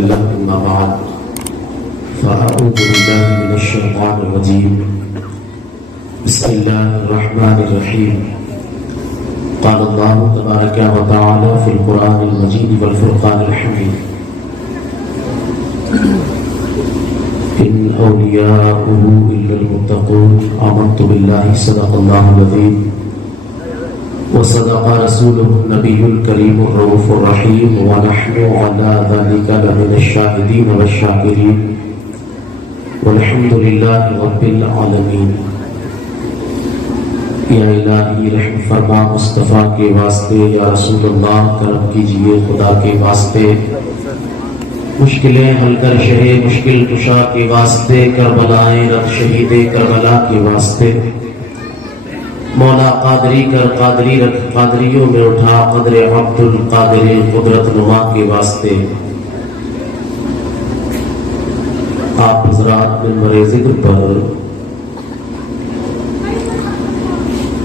بالله أما بعد فأعوذ بالله من الشيطان الرجيم بسم الله الرحمن الرحيم قال الله تبارك وتعالى في القرآن المجيد والفرقان الحميد إن أولياؤه إلا المتقون آمنت بالله صدق الله العظيم وصدق رسوله النبي الكريم الرؤوف الرحيم ونحن على ذلك لمن الشاهدين والشاكرين والحمد لله رب العالمين. یا الہی رحم فرما مصطفیٰ کے واسطے، یا رسول اللہ کرم کیجئے خدا کے واسطے، مشکلیں حل کر شہ مشکل کشا کے واسطے، کربلائیں رت شہید کربلا کے واسطے، مولا قادری کر قادری رکھ قادریوں میں اٹھا قدر عبد القادر قدرت نما کے واسطے. آپ حضرات منبر ذکر پر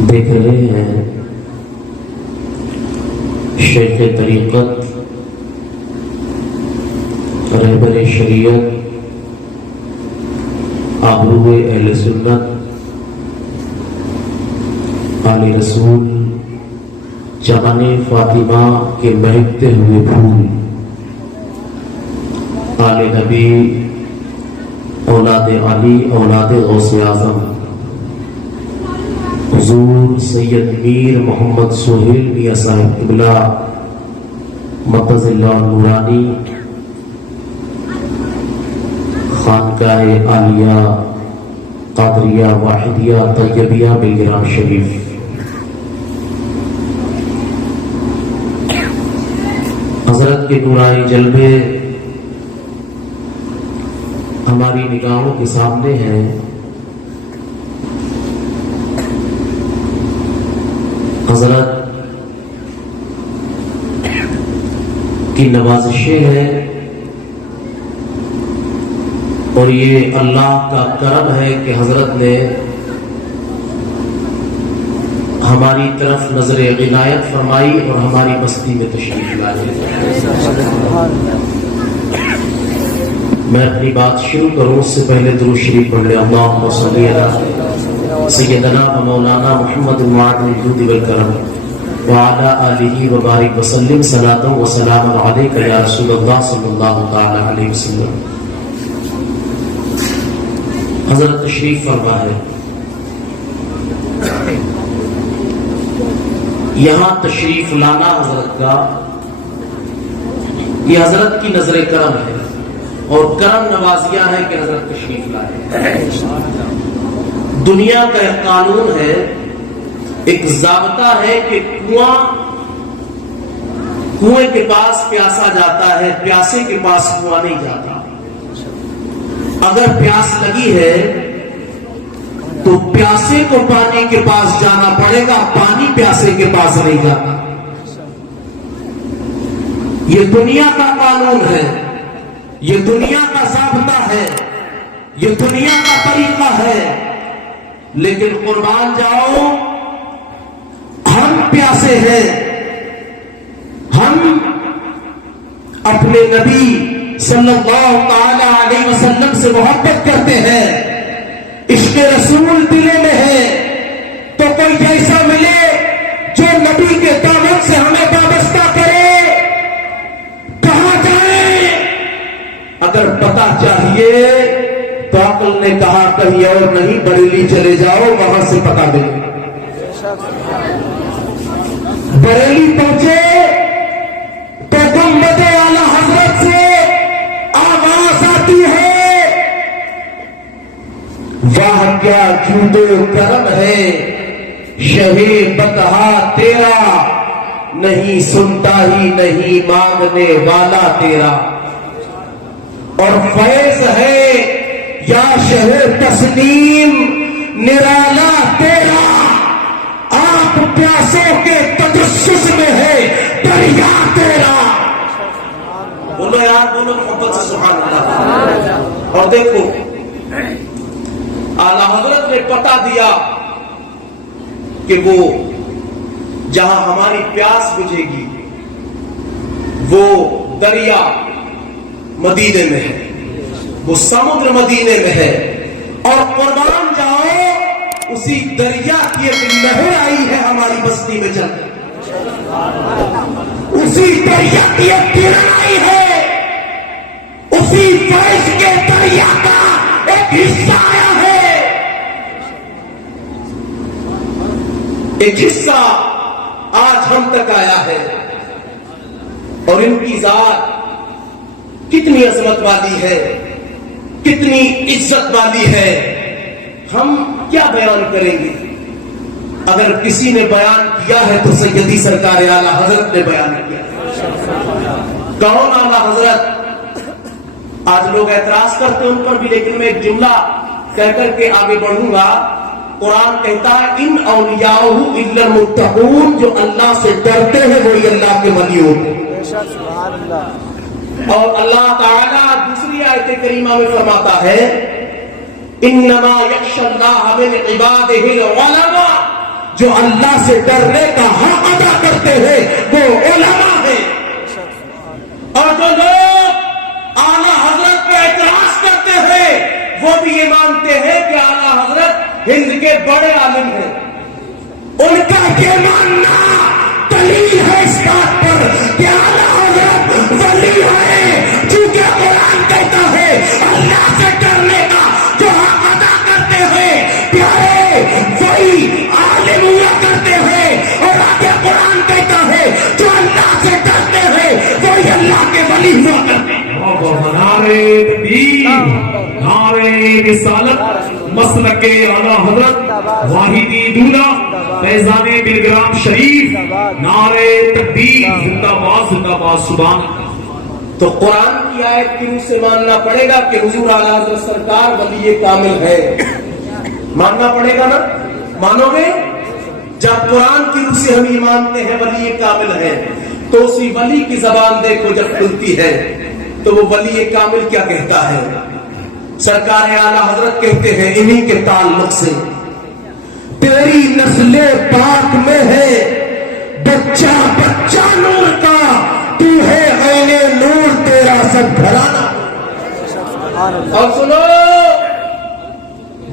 دیکھ رہے ہیں شیخ طریقت، رہبر شریعت، آبرو اہل سنت، آل رسول، چمن فاطمہ کے مہکتے ہوئے پھول، آل نبی، اولاد علی، اولاد غوث اعظم، حضور سید میر محمد سہیل میاں صاحب قبلہ مرتض اللہ نورانی، خانقاہ عالیہ قادریہ واحدیہ طیبیہ بلگرام شریف. حضرت کے نورانی جلوے ہماری نگاہوں کے سامنے ہیں. حضرت کی نوازشیں ہیں اور یہ اللہ کا کرم ہے کہ حضرت نے ہماری طرف نظر عنایت فرمائی اور ہماری بستی میں تشریف لائی. میں اپنی بات شروع کروں اس سے پہلے درود شریف پڑھ لیں. اللہم صلی علی سیدنا و مولانا محمد المعدن الجود والکرم وعلی آلہ وبارک وسلم صلاۃ و سلام علیک یا رسول اللہ صلی اللہ تعالی علیہ وسلم. حضرت تشریف فرما ہے. یہاں تشریف لانا حضرت کا یہ حضرت کی نظر کرم ہے اور کرم نوازیاں ہے کہ حضرت تشریف لائے. دنیا کا ایک قانون ہے، ایک ضابطہ ہے کہ کنویں کے پاس پیاسا جاتا ہے، پیاسے کے پاس کنواں نہیں جاتا. اگر پیاس لگی ہے تو پیاسے کو پانی کے پاس جانا پڑے گا، پانی پیاسے کے پاس نہیں جاتا. یہ دنیا کا قانون ہے، یہ دنیا کا ضابطہ ہے، یہ دنیا کا طریقہ ہے. لیکن قربان جاؤ، ہم پیاسے ہیں، ہم اپنے نبی صلی اللہ تعالی علیہ وسلم سے محبت کرتے ہیں، عشق رسول دلے میں ہے. تو کوئی جیسا ملے جو نبی کے دعوت سے ہمیں وابستہ کرے، کہاں جائیں؟ اگر پتہ چاہیے تو عقل نے کہا کہیں اور نہیں، بریلی چلے جاؤ، وہاں سے پتہ ملے. بریلی پہنچے تو گنبد اعلی حضرت سے آواز آتی ہے، واہ کیا جود و کرم ہے شہ بطحا تیرا، نہیں سنتا ہی نہیں مانگنے والا تیرا. اور فیض ہے یا شہر تسلیم نرالا تیرا، آپ پیاسوں کے تجسس میں ہے دریا تیرا. بولو یار، بولو محبت سے سبحان اللہ. اور دیکھو اعلی حضرت نے پتہ دیا کہ وہ جہاں ہماری پیاس بجھے گی وہ دریا مدینے میں ہے، وہ سمندر مدینے میں ہے، اور قربان جاؤ اسی دریا کی ایک نہر آئی ہے ہماری بستی میں چل کر، اسی دریا کی ایک کرن آئی ہے، اسی فیض کے دریا کا ایک حصہ آیا ہے، ایک حصہ آج ہم تک آیا ہے، اور ان کی ذات کتنی عظمت والی ہے، کتنی عزت والی ہے، ہم کیا بیان کریں گے؟ اگر کسی نے بیان کیا ہے تو سیدی سرکار اعلیٰ حضرت نے بیان کیا ہے۔ کون اعلیٰ حضرت؟ آج لوگ اعتراض کرتے ہیں ان پر بھی، لیکن میں ایک جملہ کہہ کر کے آگے بڑھوں گا۔ قرآن کہتا ہے ان اولیاء الا المتقون، جو اللہ سے ڈرتے ہیں وہی اللہ کے ولی ہوتے ہیں۔ اور اللہ تعالیٰ دوسری آیت کریمہ میں فرماتا ہے انما یخشی اللہ من عبادہ العلماء، جو اللہ سے ڈرنے کا حق ادا کرتے ہیں وہ علماء ہیں۔ اور جو لوگ اعلیٰ حضرت پہ اعتراض کرتے ہیں وہ بھی یہ مانتے ہیں کہ اعلیٰ حضرت ہند کے بڑے عالم ہیں، ان کا یہ ماننا دلیل ہے اس بات پر کہ اعلیٰ حضرت ولی ہے، چونکہ قرآن کہتا ہے اللہ سے ڈرنے کا جو حق ادا کرتے ہیں پیارے وہی عالم ہوا کرتے ہیں، اور آگے قرآن کہتا ہے جو اللہ سے ڈرتے ہیں وہی اللہ کے ولی ہوا کرتے ہیں۔ نعرے تکبیر، نعرے رسالت، مسلک اعلیٰ حضرت واحدی دولہ فیضان بلگرام شریف، نعرے تکبیر، زندہ باد زندہ باد، سبحان اللہ۔ تو قرآن کی آیت کی روح سے ماننا پڑے گا کہ حضور اعلیٰ حضرت سرکار ولی کامل ہے، ماننا پڑے گا نا؟ مانو گے؟ جب قرآن کی روح سے ہم یہ مانتے ہیں ولی کامل ہے، تو اسی ولی کی زبان دیکھو جب کھلتی ہے تو وہ ولی کامل کیا کہتا ہے؟ سرکار اعلیٰ حضرت کہتے ہیں انہی کے تعلق سے تیری نسل پاک میں ہے بچہ بچہ نور کا، تو ہے عین نور تیرا سب گھرانہ۔ اور سنو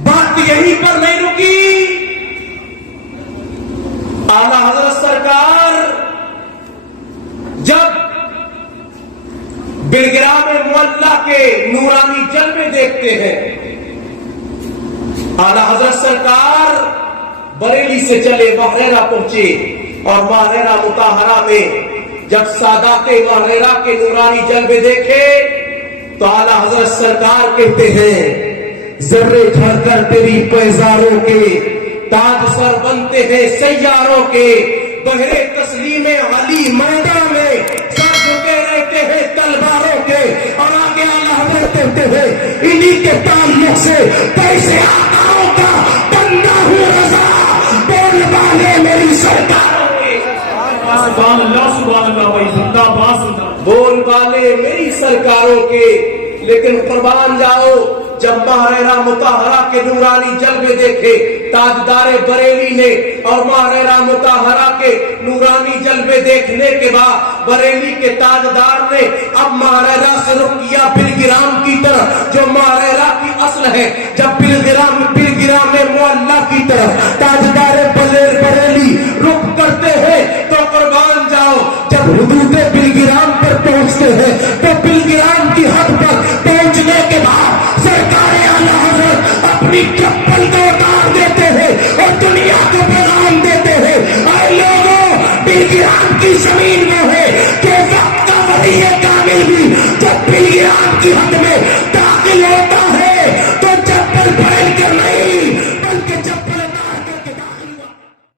بات یہیں پر نہیں رکی، اعلیٰ حضرت سرکار جب بلگرام معلیٰ کے نورانی جلوے دیکھتے ہیں، اعلیٰ حضرت سرکار بریلی سے چلے ماہریرا پہنچے، اور ماہریرا مطہرہ میں جب سادات ماہریرا کے نورانی جلوے دیکھے تو اعلیٰ حضرت سرکار کہتے ہیں ذرے جھڑ کر تیری پیزاروں کے تاج سر بنتے ہیں سیاروں کے، بہرے تسلیم علی میدان میں سر جھکے رہتے ہیں تلواروں کے، اور آگے اعلیٰ حضرت کہتے ہیں انہی کے تعلق سے کیسے آقاؤں کا بندہ ہوں رضا، بول والے میری سرکاروں کے، سبحان اللہ بھائی، زندہ باد زندہ باد۔ بول والے میری سرکاروں کے۔ لیکن قربان جاؤ جب ماہریرا مطہرہ کے نورانی جلوے دیکھے تاجدار بریلی نے، اور ماہریرا مطہرہ کے نورانی جلوے دیکھنے کے بعد بریلی کے تاجدار نے اب ماہریرا سے رخ کیا بلگرام کی طرف جو ماہریرا کی اصل ہے، جب بلگرام معلیٰ کی طرف تاجدار بریلی رخ کرتے ہیں تو قربان جاؤ جب حدود بلگرام پر پہنچتے ہیں تو بلگرام کی حد پر پہنچنے کے بعد سرکار اعلیٰ حضرت اپنی چپل کو اتار دیتے ہیں اور دنیا کو پیغام دیتے ہیں اے لوگوں، بلگرام کی زمین میں ہے کہ وقت کا ولی کامل بھی جب بلگرام کی حد